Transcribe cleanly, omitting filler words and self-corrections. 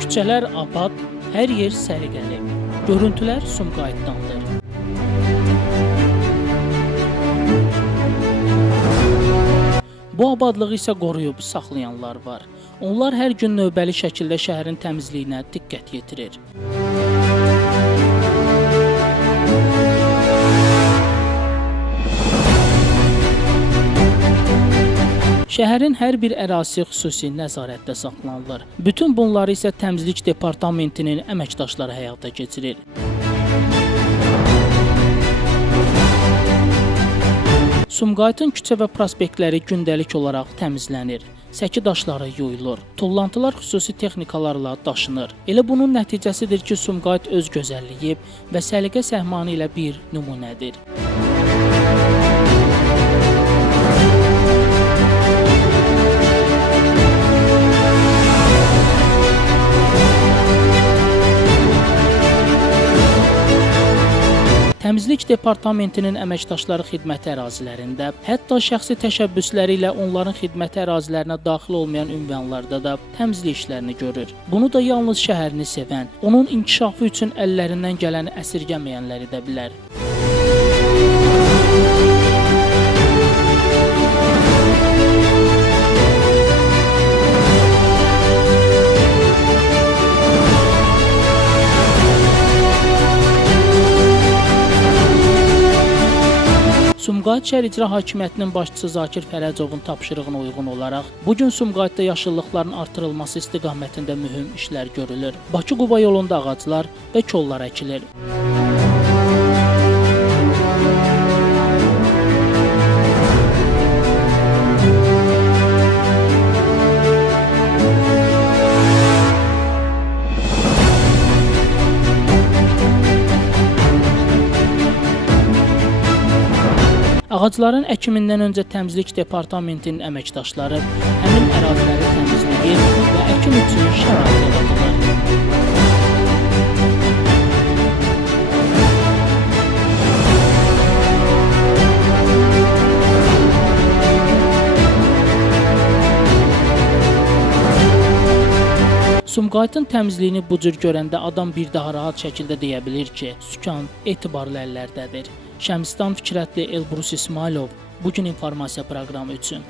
Küçələr abad, hər yer səliqəli. Görüntülər Sumqayıtdandır. Bu abadlığı isə qoruyub saxlayanlar var. Onlar hər gün növbəli şəkildə şəhərin təmizliyinə diqqət yetirir. Şəhərin hər bir ərazisi xüsusi nəzarətdə saxlanılır. Bütün bunları isə Təmizlik Departamentinin əməkdaşları həyata keçirir. Sumqayıtın küçə və prospektləri gündəlik olaraq təmizlənir. Səki daşları yuyulur. Tullantılar xüsusi texnikalarla daşınır. Elə bunun nəticəsidir ki, Sumqayıt öz gözəlliyi və səliqə səhmanı ilə bir nümunədir. Təmizlik Departamentinin əməkdaşları xidməti ərazilərində, hətta şəxsi təşəbbüsləri ilə onların xidməti ərazilərinə daxil olmayan ünvanlarda da təmizlik işlərini görür. Bunu da yalnız şəhərini sevən, onun inkişafı üçün əllərindən gələni əsirgəməyənlər edə bilər. Sumqayıt Şəhər İcra Hakimiyyətinin başçısı Zakir Fərəcovun tapşırığına uyğun olaraq bu gün Sumqayıtda yaşıllıqların artırılması istiqamətində mühüm işlər görülür. Bakı-Quba yolunda ağaclar və kollar əkilir. Ağacların əkimindən öncə Təmizlik Departamentinin əməkdaşları həmin əraziləri təmizləyir və əkim üçün şərait yaradılır. Sumqayıtın təmizliyini bu cür görəndə adam bir daha rahat şəkildə deyə bilir ki, sükan etibarlı əllərdədir. Şəmsdan Fikrətli, Elbrus İsmailov bugün informasiya proqramı üçün.